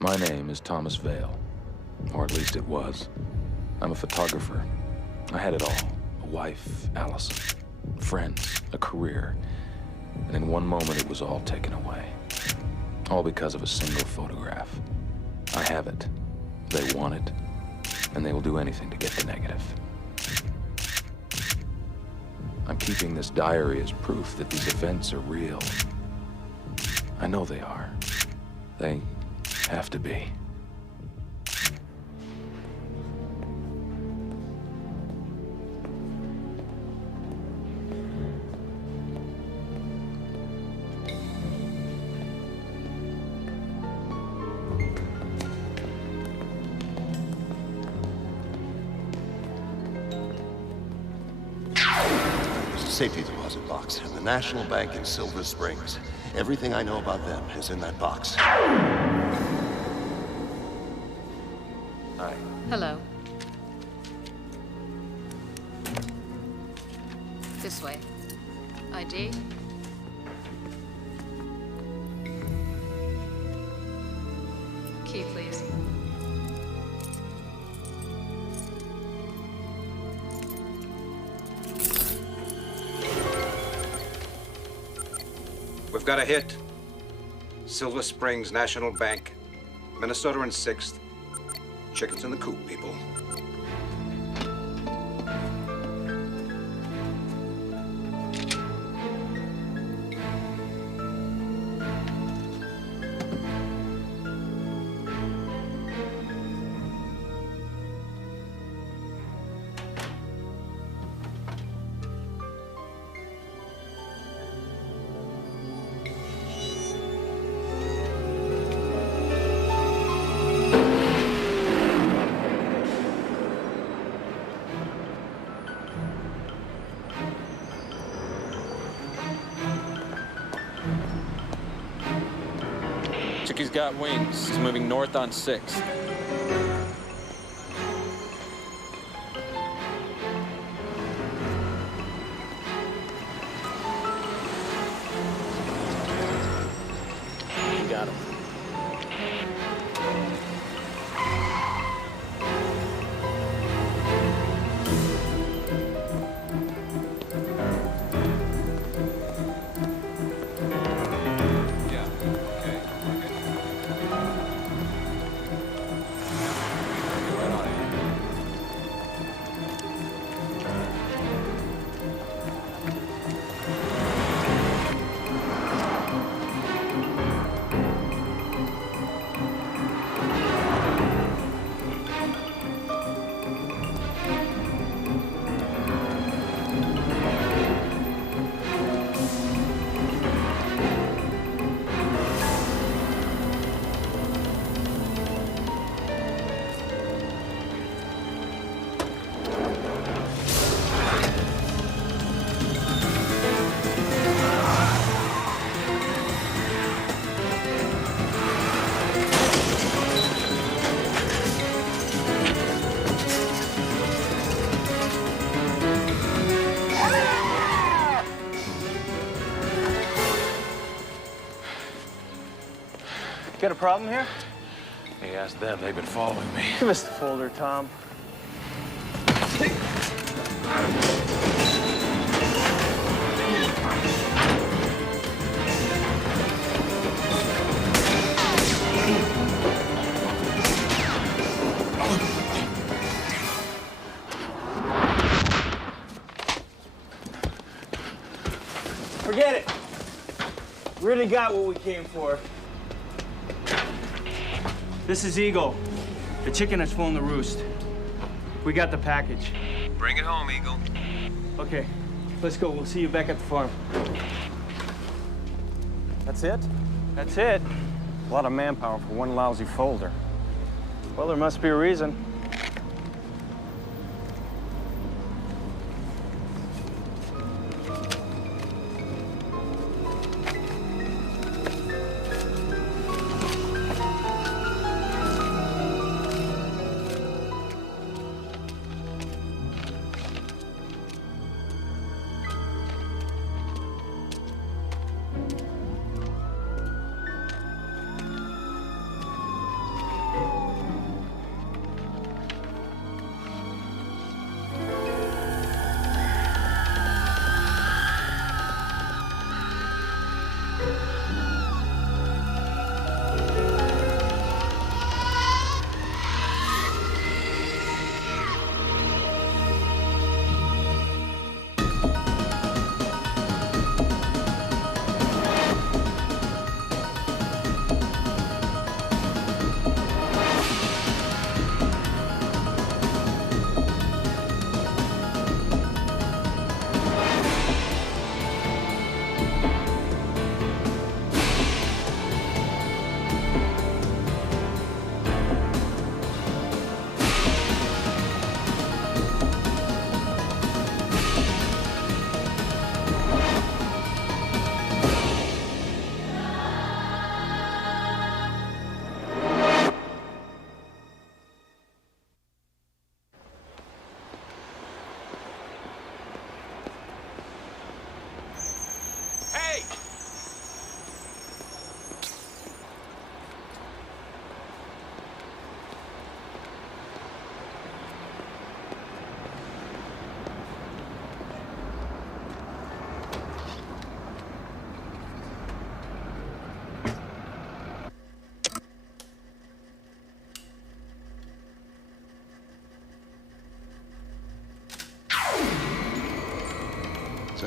My name is Thomas Vale, or at least it was. I'm a photographer. I had it all. A wife, Allison, friends, a career. And in one moment it was all taken away. All because of a single photograph. I have it. They want it. And they will do anything to get the negative. I'm keeping this diary as proof that these events are real. I know they are. They have to be. Safety deposit box at the National Bank in Silver Springs. Everything I know about them is in that box. Hi. Hello. This way. ID? Key, please. We've got a hit. Silver Springs National Bank. Minnesota in 6th. Chickens in the coop, people. Chickie's got wings. He's moving north on 6th. You got him. Got a problem here? Hey, ask them. They've been following me. Give us the folder, Tom. Forget it. We already got what we came for. This is Eagle. The chicken has flown the roost. We got the package. Bring it home, Eagle. Okay, let's go. We'll see you back at the farm. That's it? That's it. A lot of manpower for one lousy folder. Well, there must be a reason.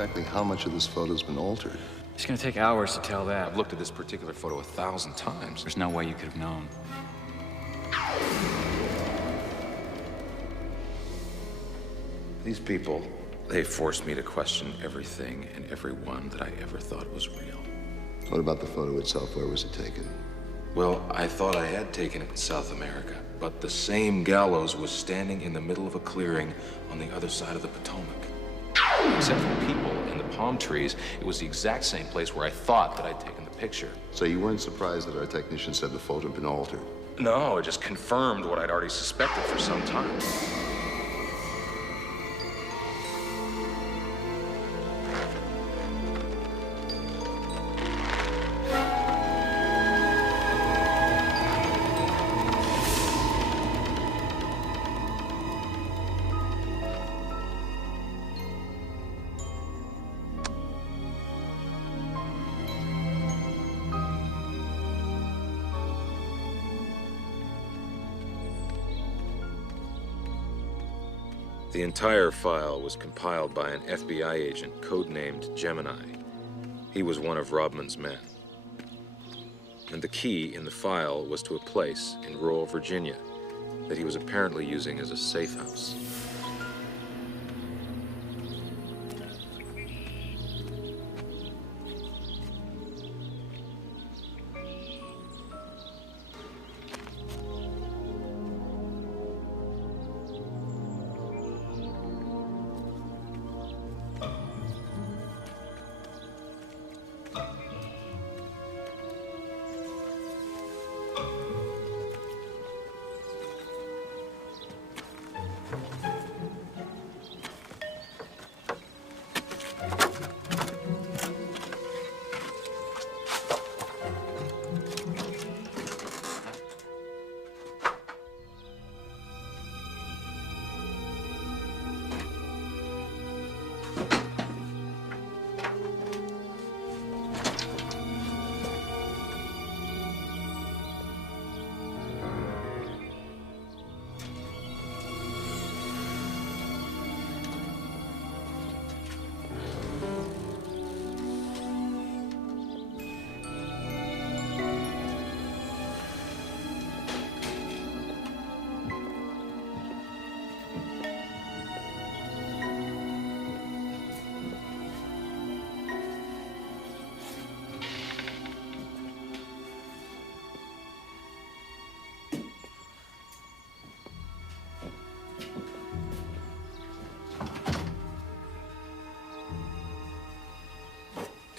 exactly how much of this photo's been altered. It's gonna take hours to tell that. I've looked at this particular photo 1,000 times. There's no way you could have known. These people, they forced me to question everything and everyone that I ever thought was real. What about the photo itself? Where was it taken? Well, I thought I had taken it in South America, but the same gallows was standing in the middle of a clearing on the other side of the Potomac. Except for the people and the palm trees, it was the exact same place where I thought that I'd taken the picture. So you weren't surprised that our technician said the photo had been altered? No, it just confirmed what I'd already suspected for some time. The entire file was compiled by an FBI agent codenamed Gemini. He was one of Rodman's men. And the key in the file was to a place in rural Virginia that he was apparently using as a safe house.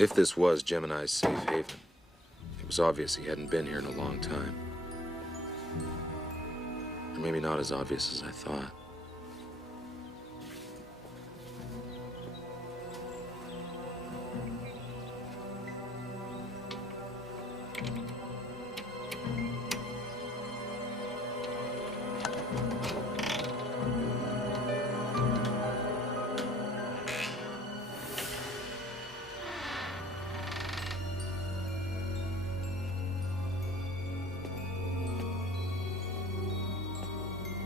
If this was Gemini's safe haven, it was obvious he hadn't been here in a long time. Or maybe not as obvious as I thought.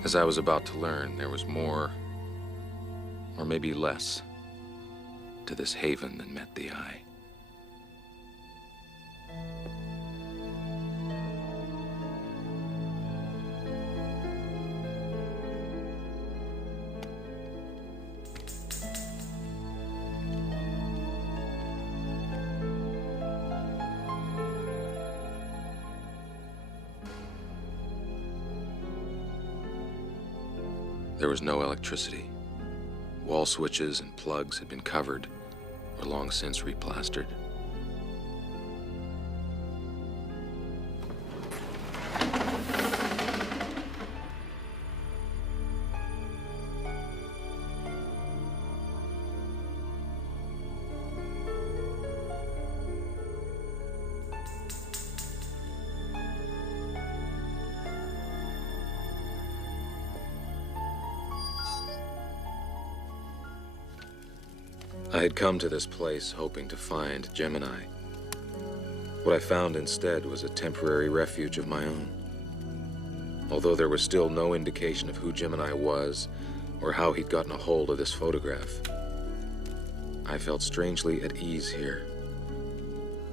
As I was about to learn, there was more, or maybe less, to this haven than met the eye. There was no electricity. Wall switches and plugs had been covered or long since replastered. I had come to this place hoping to find Gemini. What I found instead was a temporary refuge of my own. Although there was still no indication of who Gemini was or how he'd gotten a hold of this photograph. I felt strangely at ease here.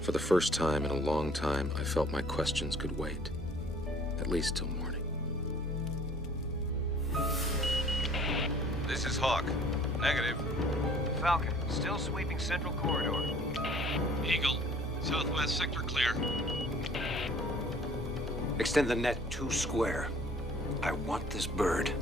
For the first time in a long time, I felt my questions could wait. At least till morning. This is Hawk. Negative. Falcon, still sweeping Central Corridor. Eagle. Southwest sector clear. Extend the net 2 square. I want this bird.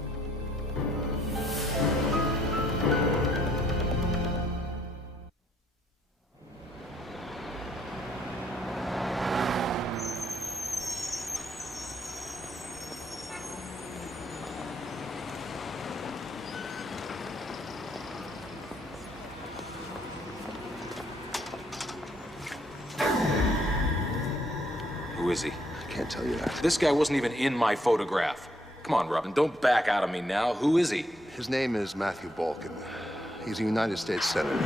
Who is he? I can't tell you that. This guy wasn't even in my photograph. Come on, Robin, don't back out of me now. Who is he? His name is Matthew Balkan. He's a United States Senator.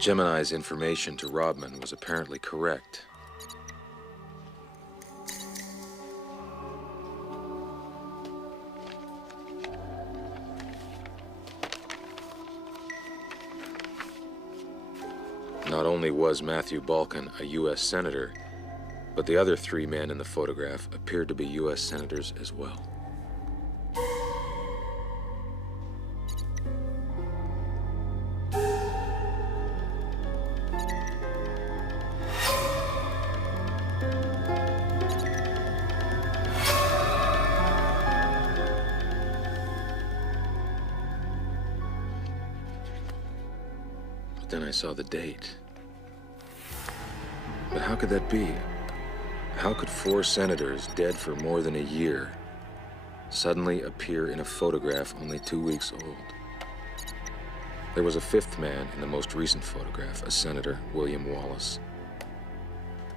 Gemini's information to Rodman was apparently correct. Not only was Matthew Balkan a U.S. Senator, but the other 3 men in the photograph appeared to be U.S. Senators as well. But then I saw the date. But how could that be? How could 4 senators, dead for more than a year, suddenly appear in a photograph only 2 weeks old? There was a 5th man in the most recent photograph, a senator, William Wallace.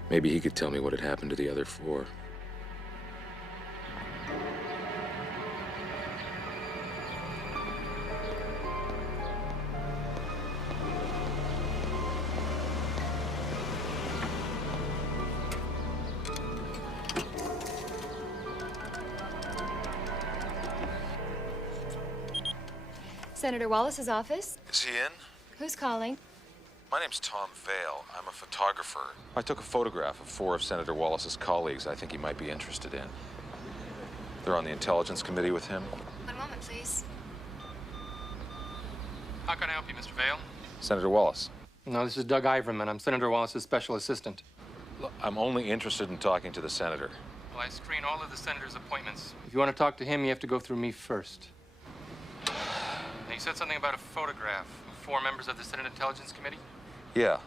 Maybe he could tell me what had happened to the other 4. Senator Wallace's office. Is he in? Who's calling? My name's Tom Vale. I'm a photographer. I took a photograph of 4 of Senator Wallace's colleagues I think he might be interested in. They're on the Intelligence Committee with him. One moment, please. How can I help you, Mr. Vale? Senator Wallace. No, this is Doug Iverman. I'm Senator Wallace's special assistant. Look, I'm only interested in talking to the senator. Well, I screen all of the senator's appointments. If you want to talk to him, you have to go through me first. Now, you said something about a photograph of 4 members of the Senate Intelligence Committee? Yeah.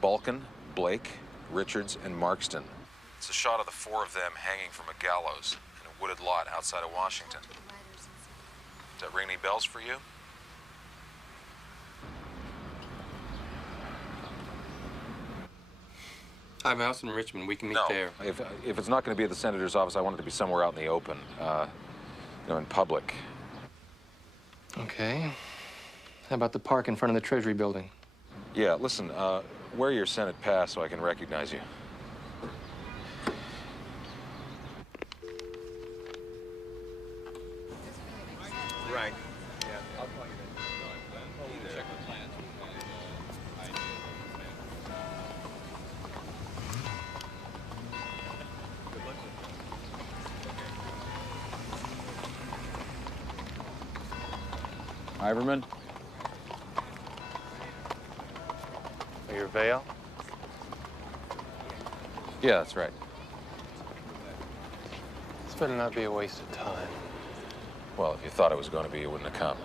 Balkan, Blake, Richards, and Markston. It's a shot of the 4 of them hanging from a gallows in a wooded lot outside of Washington. Does that ring any bells for you? I have a house in Richmond. We can meet No. there. If it's not going to be at the senator's office, I want it to be somewhere out in the open, in public. Okay. How about the park in front of the Treasury building? Yeah, listen, wear your Senate pass so I can recognize you. Right. Iverman? Your Vale? Yeah, that's right. This better not be a waste of time. Well, if you thought it was going to be, you wouldn't have come.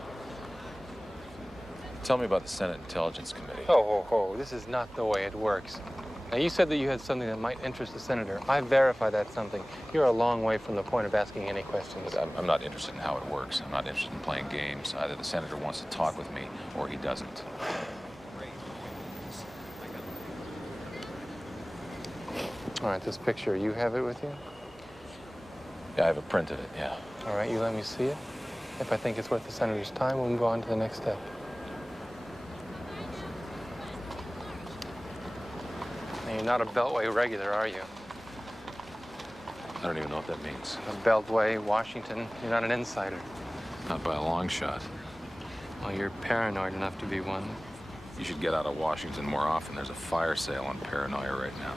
Tell me about the Senate Intelligence Committee. Oh, this is not the way it works. Now, you said that you had something that might interest the senator. I verify that's something. You're a long way from the point of asking any questions. Look, I'm not interested in how it works. I'm not interested in playing games. Either the senator wants to talk with me, or he doesn't. All right, this picture, you have it with you? Yeah, I have it printed it, yeah. All right, you let me see it. If I think it's worth the senator's time, we'll move on to the next step. Now, you're not a Beltway regular, are you? I don't even know what that means. A Beltway, Washington, you're not an insider. Not by a long shot. Well, you're paranoid enough to be one. You should get out of Washington more often. There's a fire sale on paranoia right now.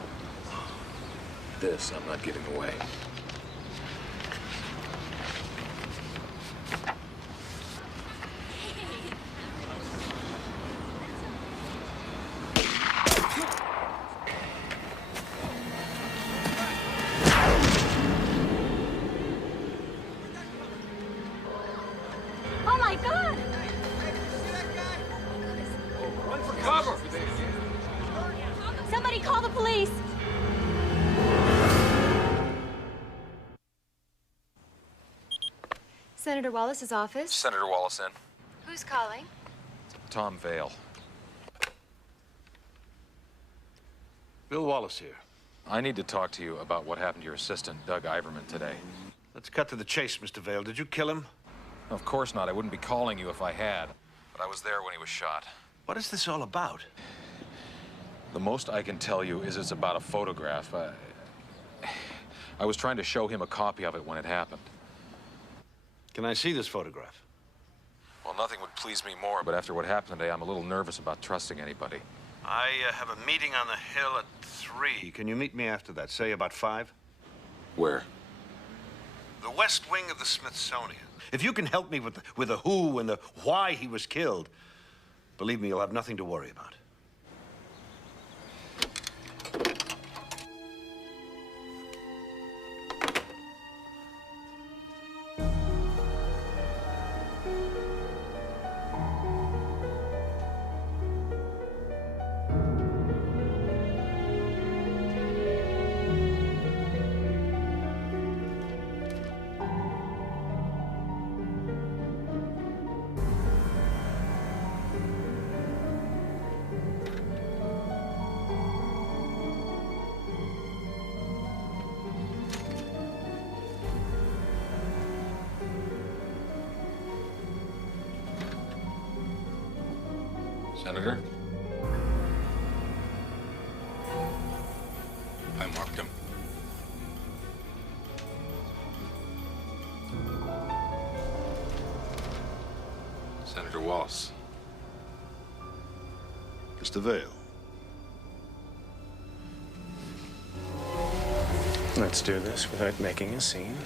This I'm not giving away. Oh my God! Run for cover! Somebody call the police! Senator Wallace's office. Senator Wallace in. Who's calling? Tom Vale. Bill Wallace here. I need to talk to you about what happened to your assistant, Doug Iverman, today. Let's cut to the chase, Mr. Vale. Did you kill him? Of course not. I wouldn't be calling you if I had. But I was there when he was shot. What is this all about? The most I can tell you is it's about a photograph. I was trying to show him a copy of it when it happened. Can I see this photograph? Well, nothing would please me more, but after what happened today, I'm a little nervous about trusting anybody. I have a meeting on the Hill at 3. Can you meet me after that? Say about 5? Where? The west wing of the Smithsonian. If you can help me with the who and the why he was killed, believe me, you'll have nothing to worry about. Senator? I marked him. Senator Wallace. Mr. Vale. Let's do this without making a scene.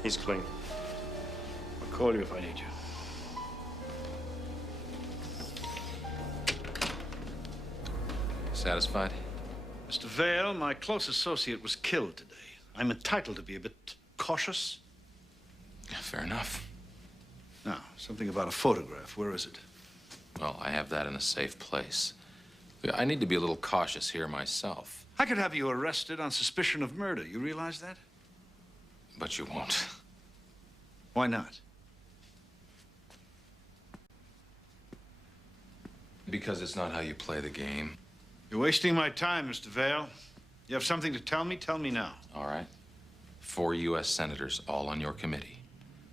He's clean. I'll call you if I need you. Satisfied? Mr. Vale, my close associate was killed today. I'm entitled to be a bit cautious. Fair enough. Now, something about a photograph. Where is it? Well, I have that in a safe place. I need to be a little cautious here myself. I could have you arrested on suspicion of murder. You realize that? But you won't. Why not? Because it's not how you play the game. You're wasting my time, Mr. Vale. You have something to tell me? Tell me now. All right. 4 U.S. senators, all on your committee.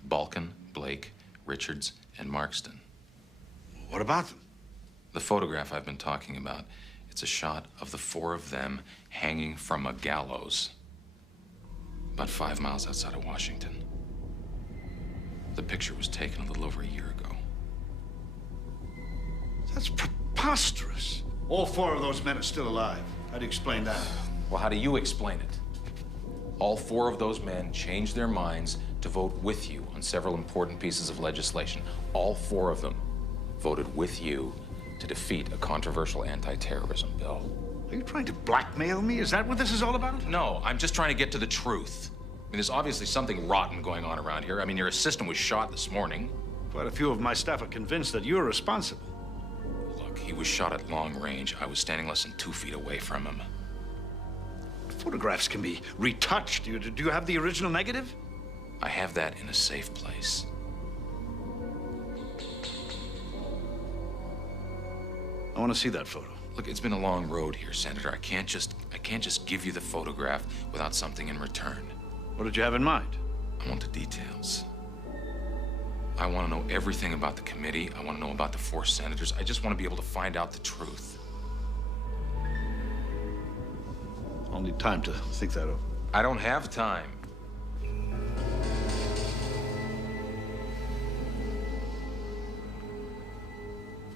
Balkin, Blake, Richards, and Markston. What about them? The photograph I've been talking about, it's a shot of the 4 of them hanging from a gallows about 5 miles outside of Washington. The picture was taken a little over a year ago. That's preposterous. All 4 of those men are still alive. How do you explain that? Well, how do you explain it? All 4 of those men changed their minds to vote with you on several important pieces of legislation. All 4 of them voted with you to defeat a controversial anti-terrorism bill. Are you trying to blackmail me? Is that what this is all about? No, I'm just trying to get to the truth. I mean, there's obviously something rotten going on around here. I mean, your assistant was shot this morning. Quite a few of my staff are convinced that you're responsible. Look, he was shot at long range. I was standing less than 2 feet away from him. Photographs can be retouched. Do you have the original negative? I have that in a safe place. I want to see that photo. Look, it's been a long road here, Senator. I can't just give you the photograph without something in return. What did you have in mind? I want the details. I want to know everything about the committee. I want to know about the 4 senators. I just want to be able to find out the truth. I'll need time to think that over. I don't have time.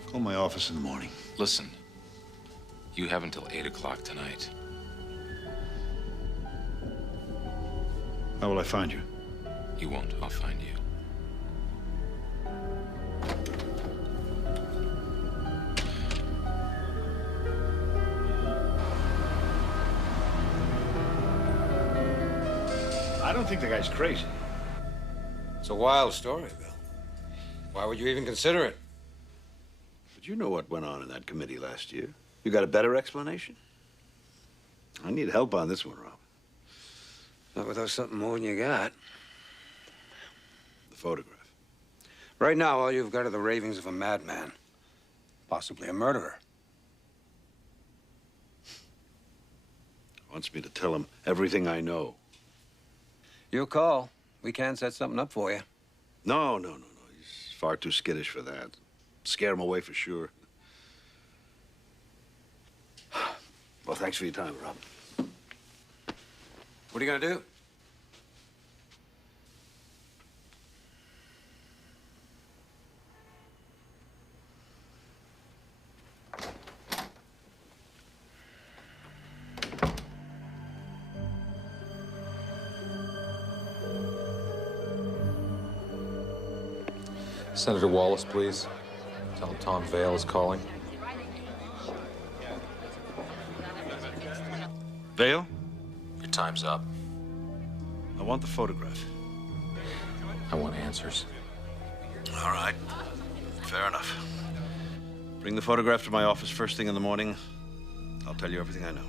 Call my office in the morning. Listen, you have until 8 o'clock tonight. How will I find you? You won't. I'll find you. I don't think the guy's crazy. It's a wild story, Bill. Why would you even consider it? But you know what went on in that committee last year. You got a better explanation? I need help on this one, Rob. Not without something more than you got. The photograph. Right now, all you've got are the ravings of a madman. Possibly a murderer. Wants me to tell him everything I know. Your call. We can set something up for you. No. He's far too skittish for that. Scare him away for sure. Well, thanks for your time, Rob. What are you gonna do? Senator Wallace, please. Tell him Tom Vale is calling. Vale? Your time's up. I want the photograph. I want answers. All right. Fair enough. Bring the photograph to my office first thing in the morning. I'll tell you everything I know.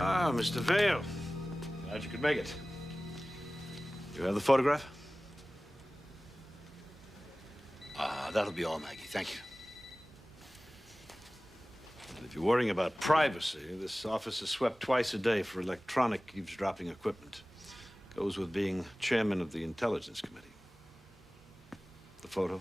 Ah, Mr. Vale. Glad you could make it. You have the photograph? That'll be all, Maggie. Thank you. And if you're worrying about privacy, this office is swept twice a day for electronic eavesdropping equipment. Goes with being chairman of the Intelligence Committee. The photo?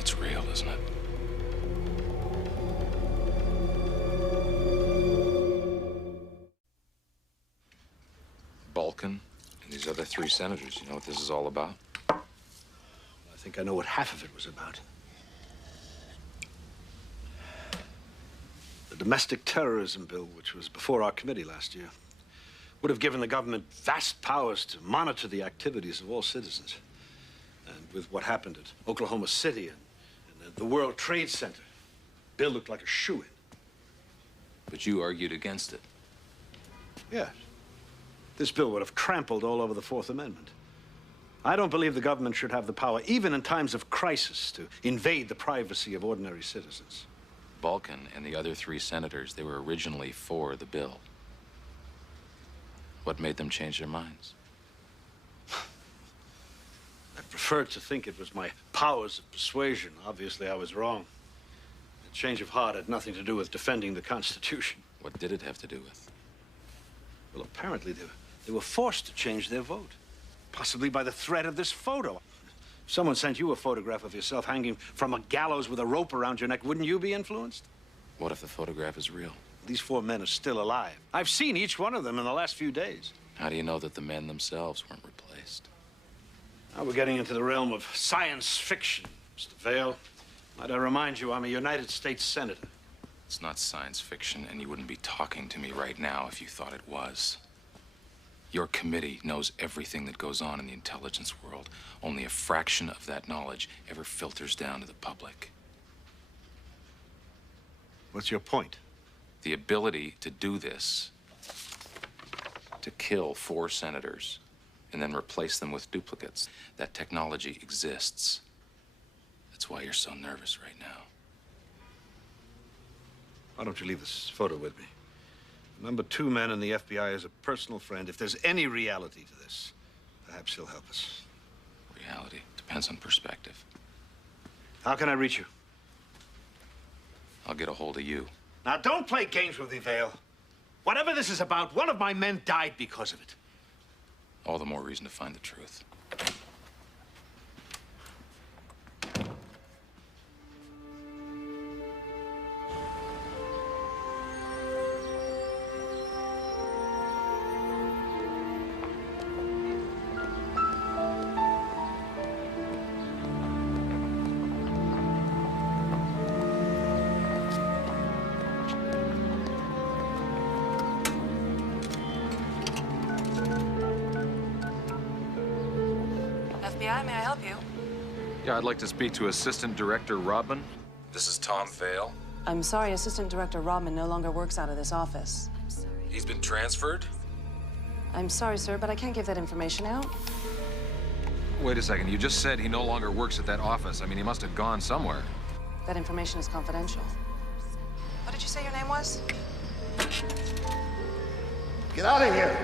It's real, isn't it? Balkan and these other 3 senators, you know what this is all about? I think I know what half of it was about. The domestic terrorism bill, which was before our committee last year, would have given the government vast powers to monitor the activities of all citizens. And with what happened at Oklahoma City and the World Trade Center, bill looked like a shoo-in. But you argued against it. Yes. This bill would have trampled all over the Fourth Amendment. I don't believe the government should have the power, even in times of crisis, to invade the privacy of ordinary citizens. Balkan and the other 3 senators, they were originally for the bill. What made them change their minds? I preferred to think it was my powers of persuasion. Obviously, I was wrong. A change of heart had nothing to do with defending the Constitution. What did it have to do with? Well, apparently they were forced to change their vote. Possibly by the threat of this photo. If someone sent you a photograph of yourself hanging from a gallows with a rope around your neck, wouldn't you be influenced? What if the photograph is real? These 4 men are still alive. I've seen each one of them in the last few days. How do you know that the men themselves weren't replaced? Now we're getting into the realm of science fiction, Mr. Vale. Might I remind you, I'm a United States Senator. It's not science fiction, and you wouldn't be talking to me right now if you thought it was. Your committee knows everything that goes on in the intelligence world. Only a fraction of that knowledge ever filters down to the public. What's your point? The ability to do this to kill 4 senators and then replace them with duplicates. That technology exists. That's why you're so nervous right now. Why don't you leave this photo with me? Number 2 man in the FBI is a personal friend. If there's any reality to this, perhaps he'll help us. Reality depends on perspective. How can I reach you? I'll get a hold of you. Now, don't play games with me, Vale. Whatever this is about, one of my men died because of it. All the more reason to find the truth. FBI, may I help you? Yeah, I'd like to speak to Assistant Director Rodman. This is Tom Vale. I'm sorry, Assistant Director Rodman no longer works out of this office. He's been transferred? I'm sorry, sir, but I can't give that information out. Wait a second, you just said he no longer works at that office. I mean, he must have gone somewhere. That information is confidential. What did you say your name was? Get out of here!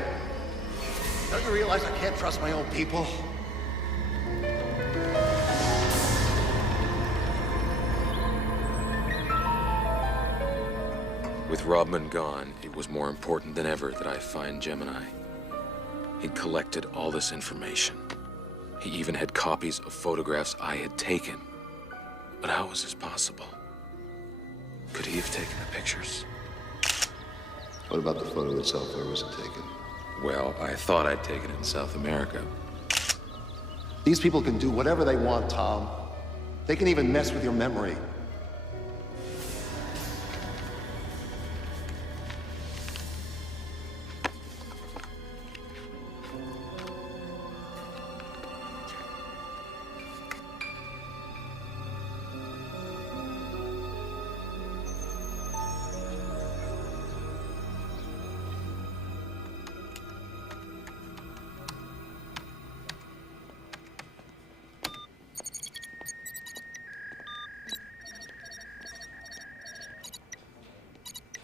Don't you realize I can't trust my own people? With Rodman gone, it was more important than ever that I find Gemini. He'd collected all this information. He even had copies of photographs I had taken. But how was this possible? Could he have taken the pictures? What about the photo itself? Where was it taken? Well, I thought I'd taken it in South America. These people can do whatever they want, Tom. They can even mess with your memory.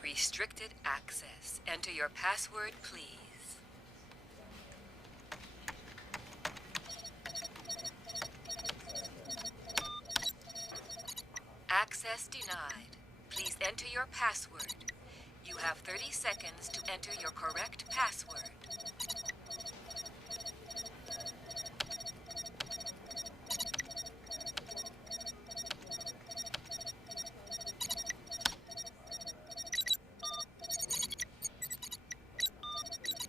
Restricted access. Enter your password, please. Access denied. Please enter your password. You have 30 seconds to enter your correct password.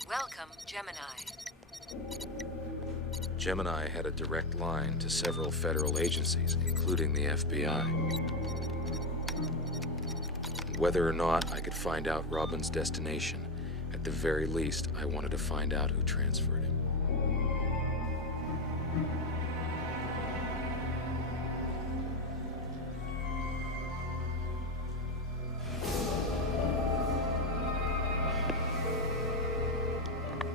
Welcome, Gemini. Gemini had a direct line to several federal agencies, including the FBI. Whether or not I could find out Robin's destination, at the very least, I wanted to find out who transferred him.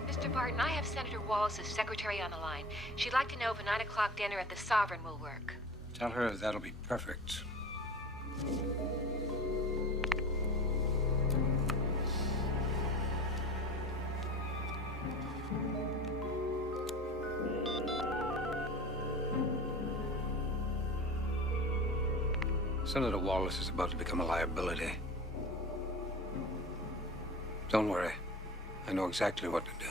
Mr. Barton, I have Senator Wallace's secretary on the line. She'd like to know if a 9 o'clock dinner at the Sovereign will work. Tell her that'll be perfect. Senator Wallace is about to become a liability. Don't worry. I know exactly what to do.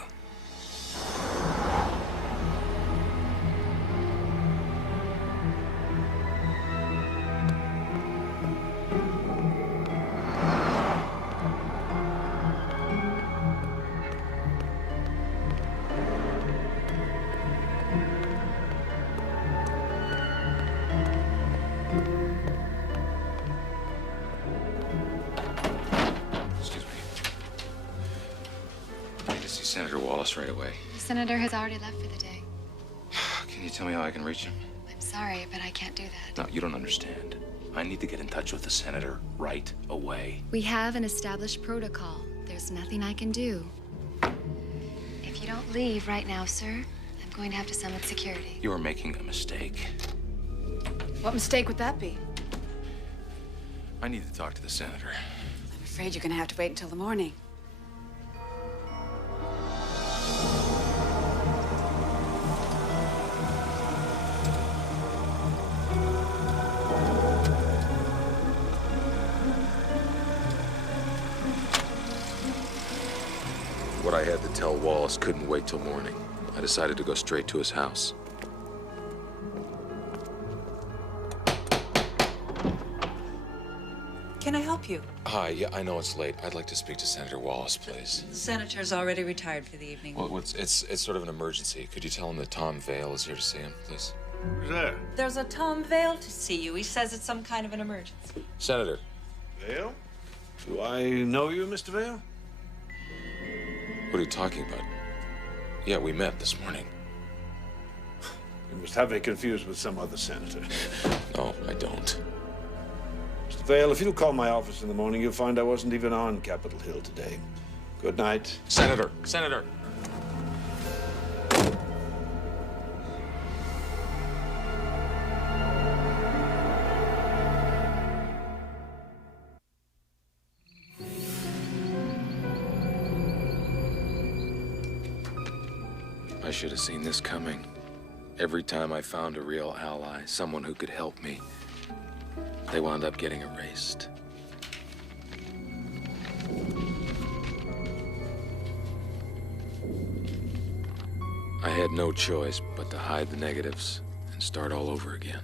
Senator Wallace right away. The senator has already left for the day. Can you tell me how I can reach him? I'm sorry, but I can't do that. No, you don't understand. I need to get in touch with the senator right away. We have an established protocol. There's nothing I can do. leave right now, sir. I'm going to have to summon security. You are making a mistake. What mistake would that be? I need to talk to the senator. I'm afraid you're gonna have to wait until the morning. What I had to tell Wallace couldn't wait till morning. I decided to go straight to his house. Can I help you? Hi, yeah, I know it's late. I'd like to speak to Senator Wallace, please. The senator's already retired for the evening. Well, it's sort of an emergency. Could you tell him that Tom Vale is here to see him, please? Who's there? There's a Tom Vale to see you. He says it's some kind of an emergency. Senator. Vale? Do I know you, Mr. Vale? What are you talking about? Yeah, we met this morning. You must have me confused with some other senator. No, I don't. Mr. Vale, if you'll call my office in the morning, you'll find I wasn't even on Capitol Hill today. Good night. Senator! Senator! I should have seen this coming. Every time I found a real ally, someone who could help me, they wound up getting erased. I had no choice but to hide the negatives and start all over again.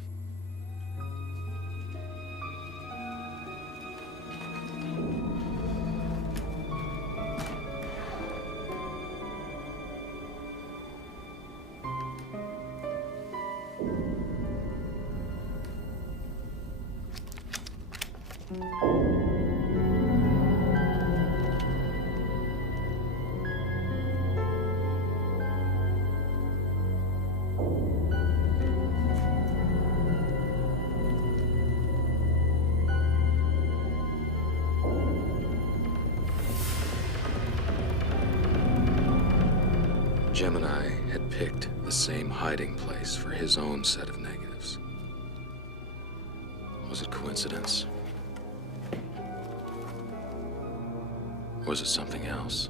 Gemini had picked the same hiding place for his own set of negatives. Was it coincidence? Or was it something else?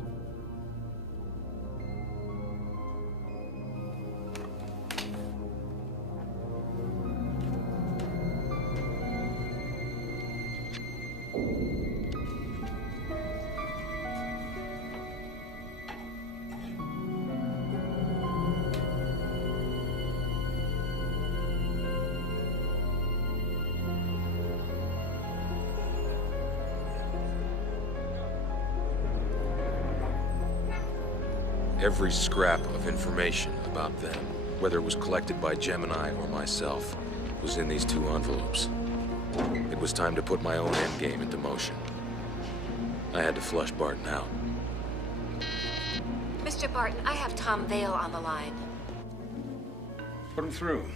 Every scrap of information about them, whether it was collected by Gemini or myself, was in these two envelopes. It was time to put my own endgame into motion. I had to flush Barton out. Mr. Barton, I have Tom Vale on the line. Put him through.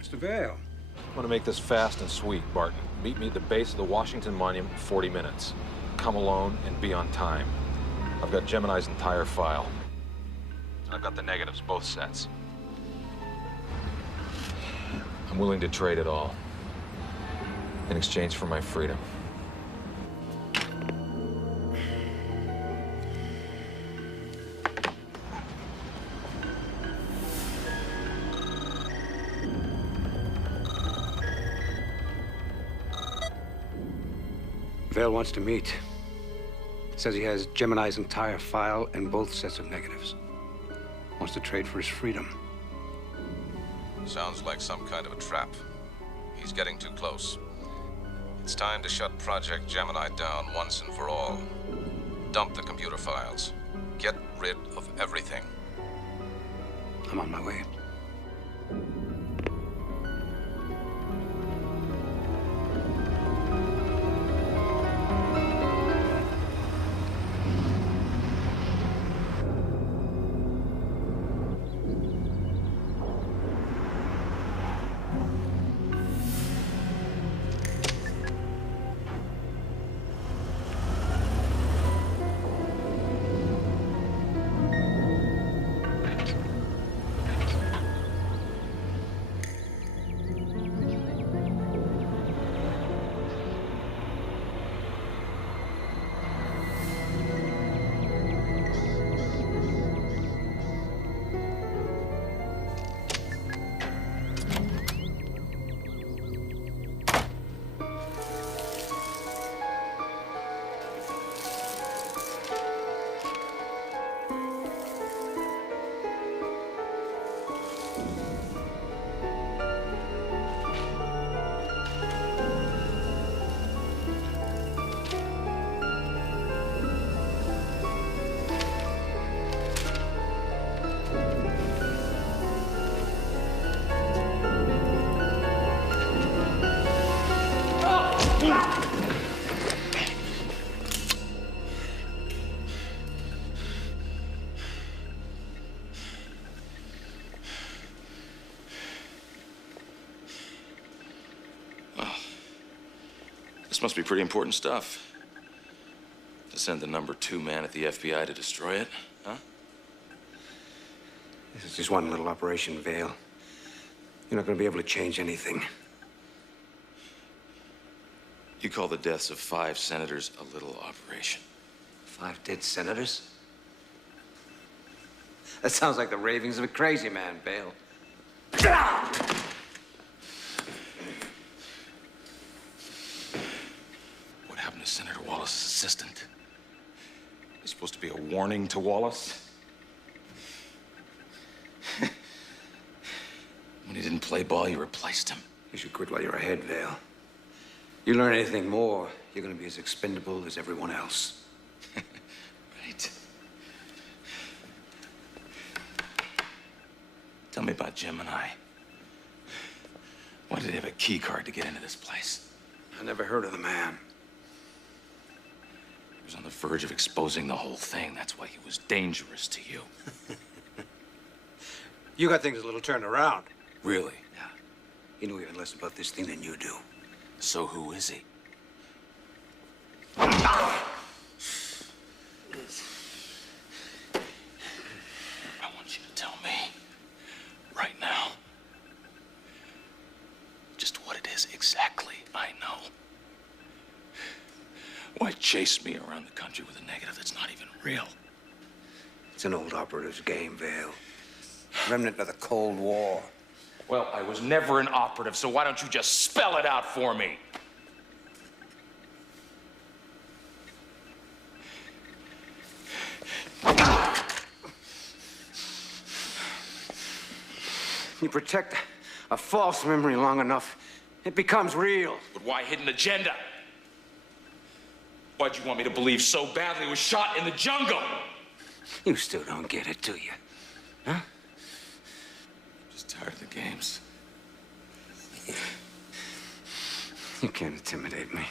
Mr. Vale. I want to make this fast and sweet, Barton. Meet me at the base of the Washington Monument in 40 minutes. Come alone and be on time. I've got Gemini's entire file. And I've got the negatives, both sets. I'm willing to trade it all in exchange for my freedom. Vale wants to meet. Says he has Gemini's entire file and both sets of negatives. Wants to trade for his freedom. Sounds like some kind of a trap. He's getting too close. It's time to shut Project Gemini down once and for all. Dump the computer files. Get rid of everything. I'm on my way. This must be pretty important stuff. To send the #2 man at the FBI to destroy it, huh? This is just one little operation, Vale. You're not going to be able to change anything. You call the deaths of 5 senators a little operation? 5 dead senators? That sounds like the ravings of a crazy man, Vale. What happened to Senator Wallace's assistant? It's supposed to be a warning to Wallace? When he didn't play ball, you replaced him. You should quit while you're ahead, Vale. You learn anything more, you're going to be as expendable as everyone else. Right. Tell me about Gemini. Why did he have a key card to get into this place? I never heard of the man. He was on the verge of exposing the whole thing. That's why he was dangerous to you. You got things a little turned around. Really? Yeah. He knew even less about this thing than you do. So who is he? I want you to tell me, right now, just what it is exactly I know. Why chase me around the country with a negative that's not even real? It's an old operative's game, Vale. Remnant of the Cold War. Well, I was never an operative, so why don't you just spell it out for me? You protect a false memory long enough, it becomes real. But why hidden agenda? Why'd you want me to believe so badly it was shot in the jungle? You still don't get it, do you? Huh? Just tired of the games. You can't intimidate me.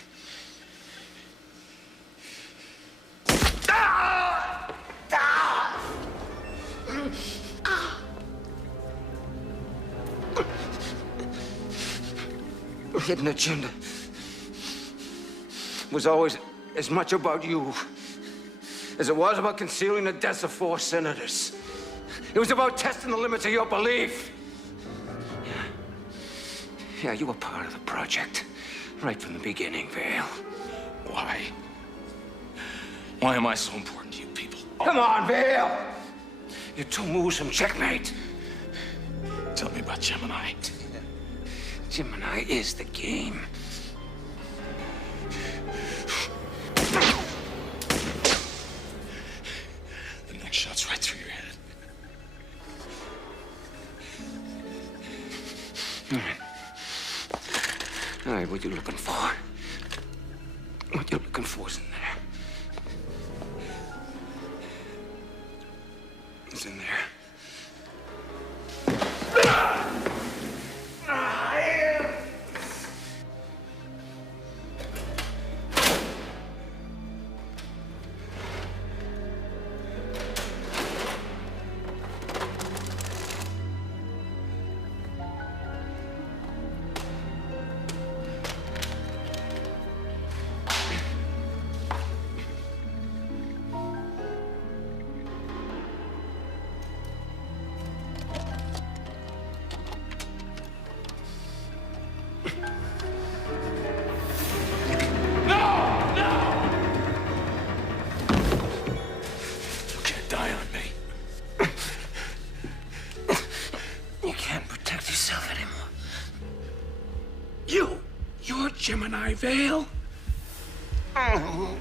Hidden agenda was always as much about you as it was about concealing the deaths of 4 senators. It was about testing the limits of your belief. Yeah, you were part of the project right from the beginning, Vale. Why? Why am I so important to you people? Come on, Vale! You're 2 moves from checkmate. Tell me about Gemini. Gemini is the game. The next shot's right through your head. All right, what you looking for? What you looking for's in there. It's in there. Gemini Vale? Oh.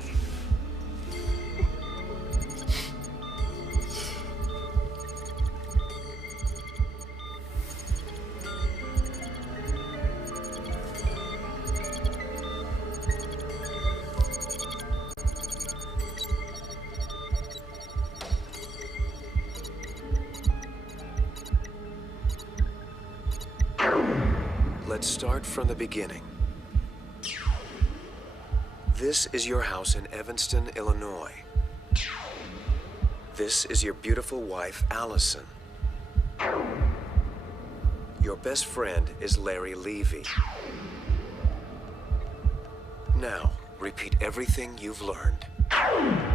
Let's start from the beginning. This is your house in Evanston, Illinois. This is your beautiful wife, Allison. Your best friend is Larry Levy. Now, repeat everything you've learned. I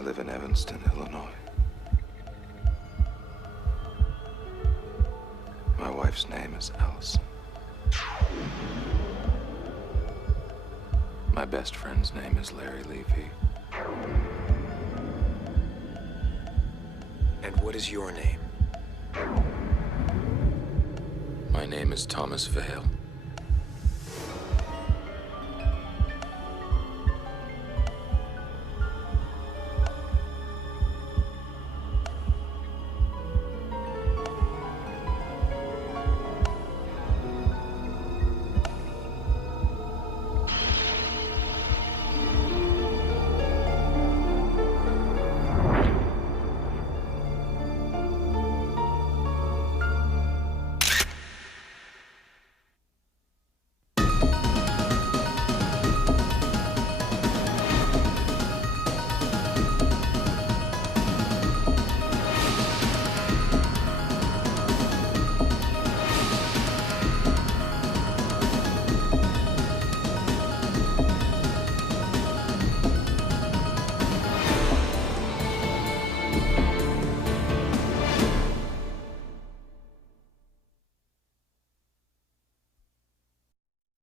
live in Evanston, Illinois. My wife's name is Allison. My best friend's name is Larry Levy. And what is your name? My name is Thomas Vale.